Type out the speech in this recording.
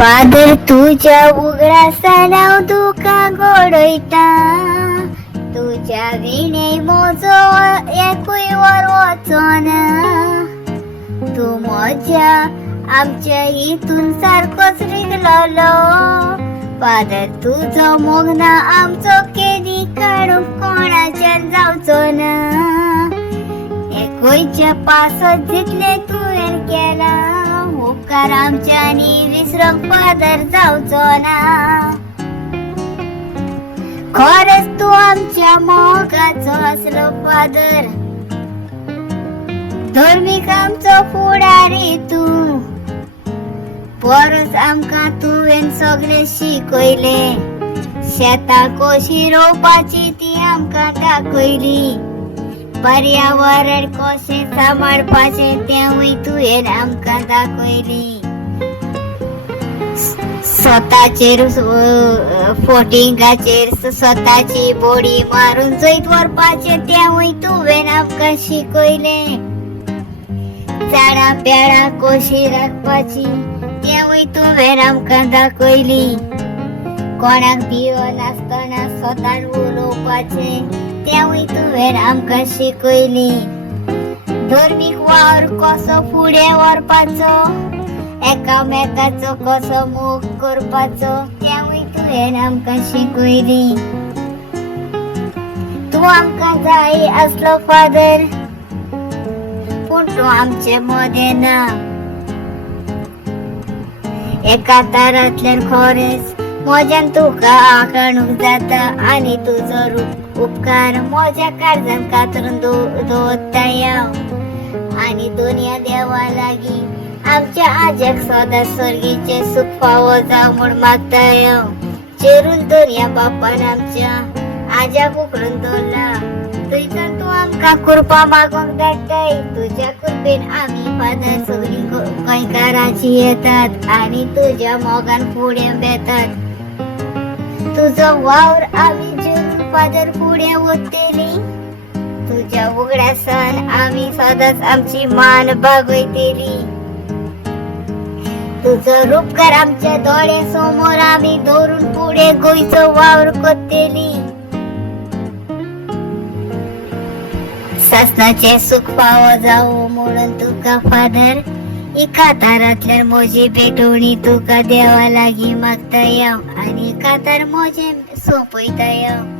फादर तुझ्या उगडासनाव तुका गोडयता, तुझ्या विणे मोजो एकूयवर वचोन, तू म्हज्या आमच्या हितून सारकोच रिगलोलो. फादर तुझो मोगना आमचो केदी काडूंक कोणाच्यान जावचो ना. एकूयच्या पासत जितले तुवें केला, उपकार आमच्यानी विसरूंक फादर जावचो ना. खरेंच तू आमच्या मोगाचो आसलो फादर, धर्मीक आमचो फुडारी तू. परस आमकां तुवें सगळें शिकयले, शेतां कशी रोवपाची ती आमकां दाखयली. पर्यावरण कशें सांबाळपाचें तेंवूय तुवें आमकां दाखयली. स्वताचेर फोटिंगाचेर स्वताची बोडी मारून जैत व्हरपाचें तेंवूय तुवें आमकां शिकयलें. झाडां पेडां कशी राखपाची तेंवूय तुवें आमकां दाखयली. कोणाक भियो नासतना स्वतान उलोवपाचें तेंवूय तुवें आमकां शिकयली. धर्मीक वावर कसो फुडें व्हरपाचो, एकामेकाचो कसो मोग करपाचो तेंवूय तुवें आमकां शिकयली. तूं आमकां जाय आसलो फादर, पूण तूं आमचे मदें ना. एका तारांतल्यान खरेंच म्हज्यान तुका आकाणूंक जाता, आनी तुजो उपकार म्हज्या काळजान कातरून दवरता हांव. आनी दुनिया देवा लागीं आमच्या आज्याक सदांच सर्गीचे सुख फावो जावं म्हूण मागता हांव. चेरून दुनिया बापान आमच्या आज्याक उखलून दवरला, थंयच्यान तूं आमकां कृपा मागूंक धाडटाय. तुज्या कृपेन आमी फादर सगळीं गोंयकारांची येतात आनी तुज्या मोगान फुडें बेतात. तुजो वावर आमी जेरून फादर फुडें वतली. तुज्या उगड्यासान आमी सदांच आमची मान बागयतली. तुजो उपकार आमच्या दोळे समोर आमी दवरून फुडें गोंयचो वावर करतली. सासणाचे सुख फावो जावं म्हणून तुका फादर कातारांतल्यान म्हजी भेटवणी तुका देवा लागीं मागता हांव, आनी कातार म्हजें सोंपयता हांव.